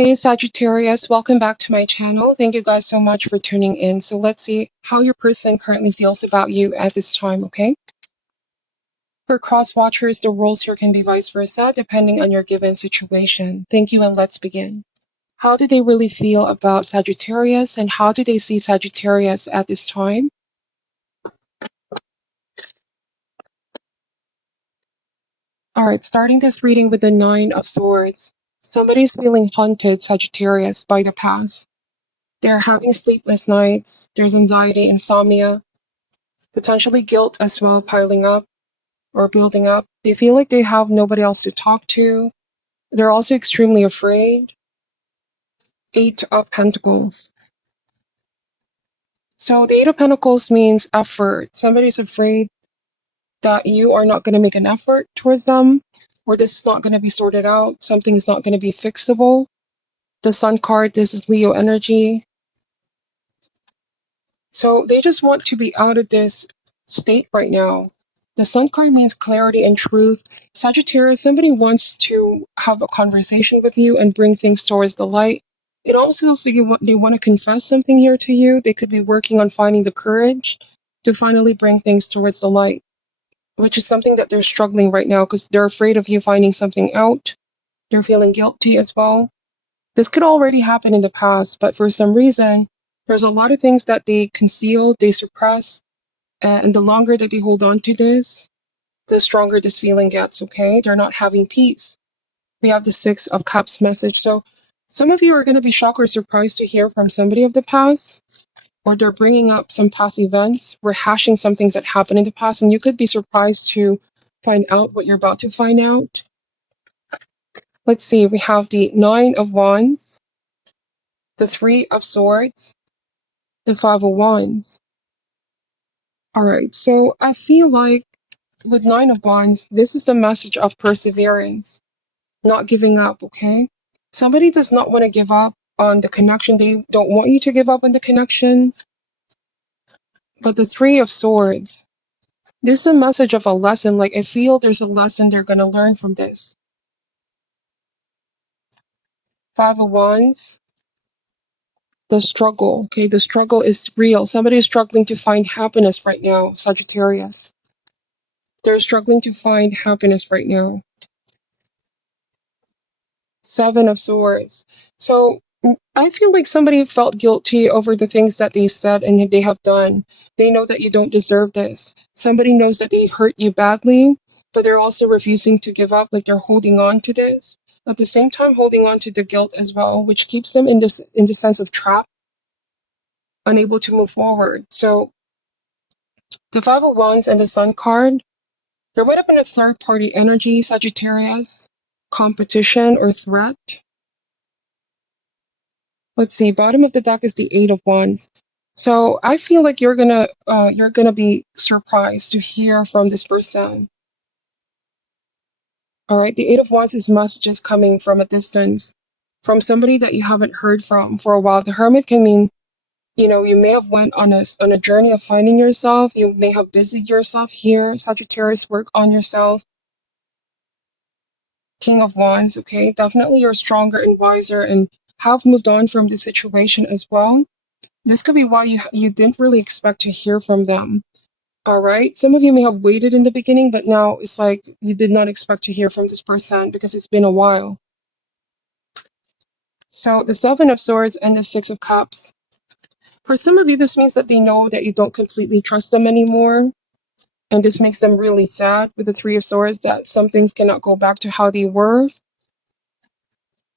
Hey Sagittarius, welcome back to my channel. Thank you guys so much for tuning in. So let's see how your person currently feels about you at this time, okay? For cross watchers, the roles here can be vice versa depending on your given situation. Thank you and let's begin. How do they really feel about Sagittarius and how do they see Sagittarius at this time? All right, starting this reading with the Nine of Swords. Somebody's feeling haunted, Sagittarius, by the past. They're having sleepless nights. There's anxiety, insomnia, potentially guilt as well piling up or building up. They feel like they have nobody else to talk to. They're also extremely afraid. Eight of Pentacles. So the Eight of Pentacles means effort. Somebody's afraid that you are not going to make an effort towards them, or this is not going to be sorted out. Something is not going to be fixable. The Sun card, this is Leo energy. So they just want to be out of this state right now. The Sun card means clarity and truth. Sagittarius, somebody wants to have a conversation with you and bring things towards the light. It also feels like they want to confess something here to you. They could be working on finding the courage to finally bring things towards the light, which is something that they're struggling right now because they're afraid of you finding something out. They're feeling guilty as well. This could already happen in the past, but for some reason, there's a lot of things that they conceal, they suppress, and the longer that they hold on to this, the stronger this feeling gets, okay? They're not having peace. We have the Six of Cups message. So some of you are going to be shocked or surprised to hear from somebody of the past, or they're bringing up some past events, rehashing some things that happened in the past, and you could be surprised to find out what you're about to find out. Let's see, we have the Nine of Wands, the Three of Swords, the Five of Wands. All right, so I feel like with Nine of Wands, this is the message of perseverance, not giving up, okay? Somebody does not want to give up on the connection. They don't want you to give up on the connection. But the Three of Swords, this is a message of a lesson. Like, I feel there's a lesson they're going to learn from this. Five of Wands, the struggle, okay? The struggle is real. Somebody is struggling to find happiness right now, Sagittarius. They're struggling to find happiness right now. Seven of Swords. So I feel like somebody felt guilty over the things that they said and they have done. They know that you don't deserve this. Somebody knows that they hurt you badly, but they're also refusing to give up, like they're holding on to this. At the same time, holding on to the guilt as well, which keeps them in the sense of trap, unable to move forward. So the Five of Wands and the Sun card, there might have been a third party energy, Sagittarius, competition or threat. Let's see, bottom of the deck is the Eight of Wands. So I feel like you're gonna be surprised to hear from this person. All right, the Eight of Wands is messages coming from a distance, from somebody that you haven't heard from for a while. The Hermit can mean, you may have went on a journey of finding yourself. You may have busied yourself here. Sagittarius, work on yourself. King of Wands, okay, definitely you're stronger and wiser and have moved on from the situation as well. This could be why you didn't really expect to hear from them. All right. Some of you may have waited in the beginning, but now it's like you did not expect to hear from this person because it's been a while. So the Seven of Swords and the Six of Cups. For some of you, this means that they know that you don't completely trust them anymore. And this makes them really sad with the Three of Swords that some things cannot go back to how they were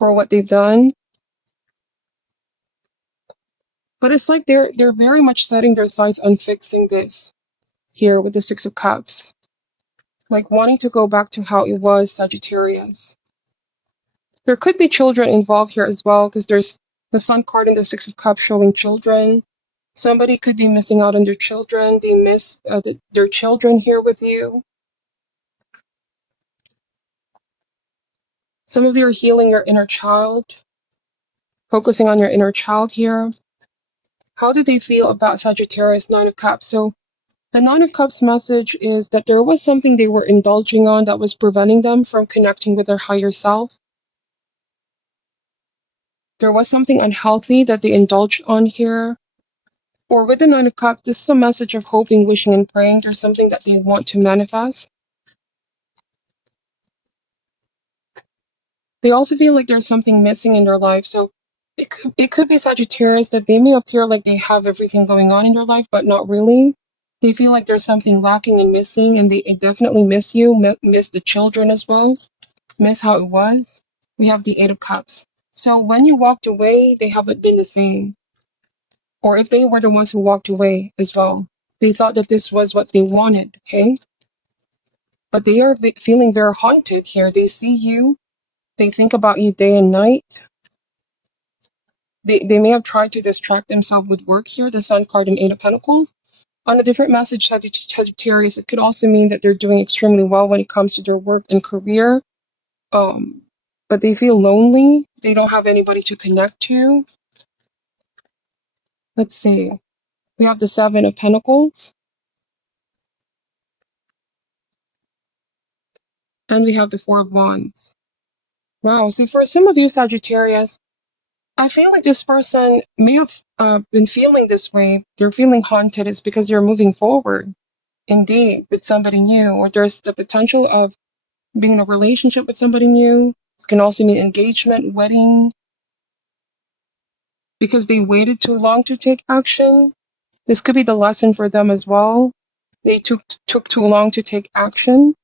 or what they've done. But it's like they're very much setting their sights on fixing this here with the Six of Cups. Like wanting to go back to how it was, Sagittarius. There could be children involved here as well, because there's the Sun card and the Six of Cups showing children. Somebody could be missing out on their children. They miss their children here with you. Some of you are healing your inner child, focusing on your inner child here. How do they feel about Sagittarius, Nine of Cups? So the Nine of Cups message is that there was something they were indulging on that was preventing them from connecting with their higher self. There was something unhealthy that they indulged on here. Or with the Nine of Cups, this is a message of hoping, wishing, and praying. There's something that they want to manifest. They also feel like there's something missing in their life. So it could be Sagittarius that they may appear like they have everything going on in their life, but not really. They feel like there's something lacking and missing, and they definitely miss you, miss the children as well, miss how it was. We have the Eight of Cups. So when you walked away, they haven't been the same. Or if they were the ones who walked away as well, they thought that this was what they wanted, okay? But they are feeling very haunted here. They see you, they think about you day and night. They may have tried to distract themselves with work here, the Sun card and Eight of Pentacles. On a different message, Sagittarius, it could also mean that they're doing extremely well when it comes to their work and career. But they feel lonely. They don't have anybody to connect to. Let's see. We have the Seven of Pentacles. And we have the Four of Wands. Wow. So for some of you, Sagittarius, I feel like this person may have been feeling this way. They're feeling haunted. It's because they're moving forward, indeed, with somebody new. Or there's the potential of being in a relationship with somebody new. This can also mean engagement, wedding, because they waited too long to take action. This could be the lesson for them as well. They took too long to take action.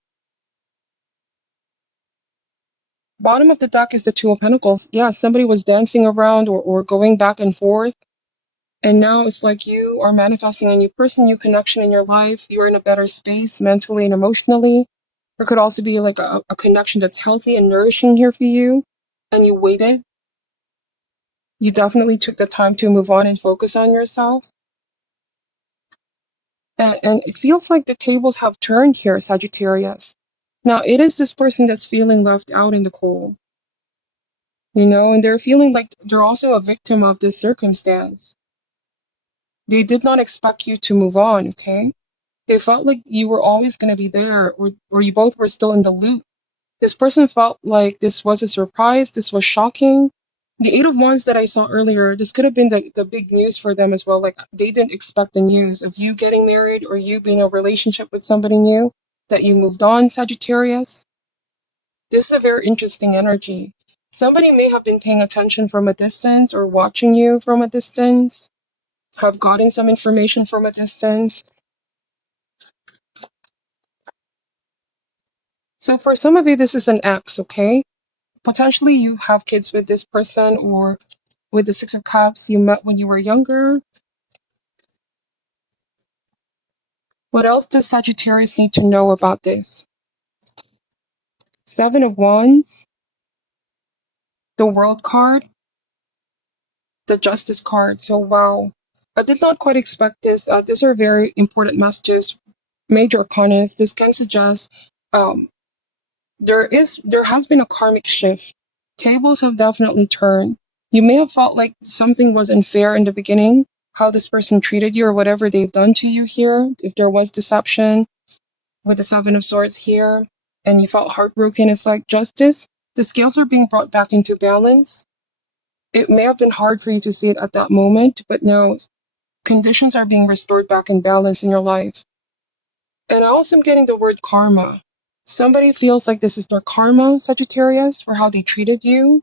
Bottom of the deck is the Two of Pentacles. Yeah, somebody was dancing around or going back and forth. And now it's like you are manifesting a new person, new connection in your life. You're in a better space mentally and emotionally. There could also be like a connection that's healthy and nourishing here for you. And you waited. You definitely took the time to move on and focus on yourself. And it feels like the tables have turned here, Sagittarius. Now, it is this person that's feeling left out in the cold. And they're feeling like they're also a victim of this circumstance. They did not expect you to move on, okay? They felt like you were always going to be there, or you both were still in the loop. This person felt like this was a surprise, this was shocking. The Eight of Wands that I saw earlier, this could have been the big news for them as well. Like, they didn't expect the news of you getting married or you being in a relationship with somebody new, that you moved on, Sagittarius. This is a very interesting energy. Somebody may have been paying attention from a distance or watching you from a distance, have gotten some information from a distance. So for some of you, this is an ex, okay? Potentially you have kids with this person, or with the Six of Cups, you met when you were younger. What else does Sagittarius need to know about this? Seven of Wands, the World card, the Justice card. So wow, I did not quite expect this. These are very important messages, major arcanas. This can suggest um, there has been a karmic shift. Tables have definitely turned. You may have felt like something was unfair in the beginning, how this person treated you or whatever they've done to you here. If there was deception with the Seven of Swords here, and you felt heartbroken, it's like justice. The scales are being brought back into balance. It may have been hard for you to see it at that moment, but now conditions are being restored back in balance in your life. And I also am getting the word karma. Somebody feels like this is their karma, Sagittarius, for how they treated you.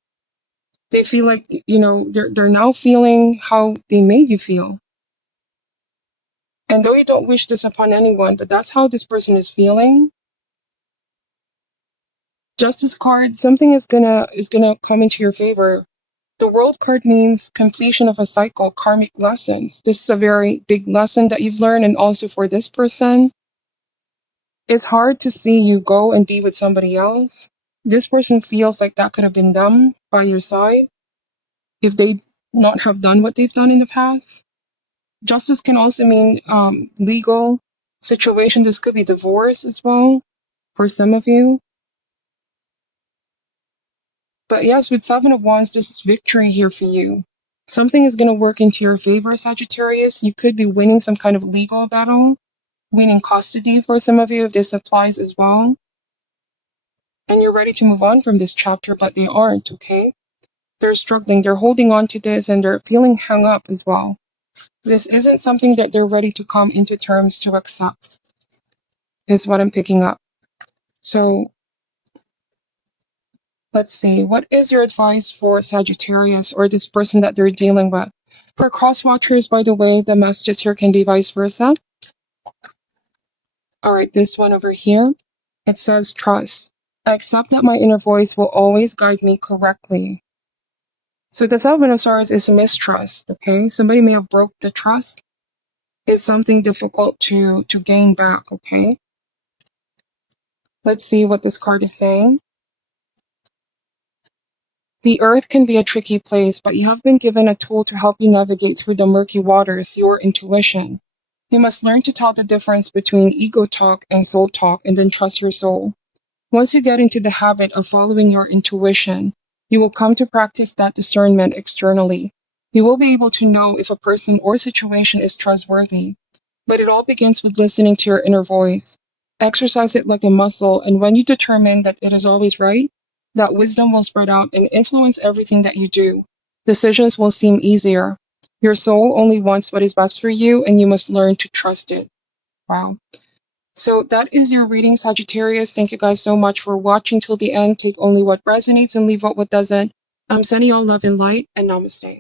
They feel like, they're now feeling how they made you feel. And though you don't wish this upon anyone, but that's how this person is feeling. Justice card, something is gonna come into your favor. The World card means completion of a cycle, karmic lessons. This is a very big lesson that you've learned, and also for this person. It's hard to see you go and be with somebody else. This person feels like that could have been them by your side if they not have done what they've done in the past. Justice can also mean legal situation. This could be divorce as well for some of you. But yes, with Seven of Wands, this is victory here for you. Something is going to work into your favor, Sagittarius. You could be winning some kind of legal battle, winning custody for some of you if this applies as well. And you're ready to move on from this chapter, but they aren't, okay? They're struggling, they're holding on to this, and they're feeling hung up as well. This isn't something that they're ready to come into terms to accept, is what I'm picking up. So let's see, what is your advice for Sagittarius or this person that they're dealing with? For cross watchers, by the way, the messages here can be vice versa. All right, this one over here, it says trust. I accept that my inner voice will always guide me correctly. So the Seven of Swords is mistrust, okay? Somebody may have broke the trust. It's something difficult to gain back, okay? Let's see what this card is saying. The earth can be a tricky place, but you have been given a tool to help you navigate through the murky waters, your intuition. You must learn to tell the difference between ego talk and soul talk, and then trust your soul. Once you get into the habit of following your intuition, you will come to practice that discernment externally. You will be able to know if a person or situation is trustworthy, but it all begins with listening to your inner voice. Exercise it like a muscle, and when you determine that it is always right, that wisdom will spread out and influence everything that you do. Decisions will seem easier. Your soul only wants what is best for you, and you must learn to trust it. Wow. So that is your reading, Sagittarius. Thank you guys so much for watching till the end. Take only what resonates and leave what doesn't. I'm sending you all love and light, and namaste.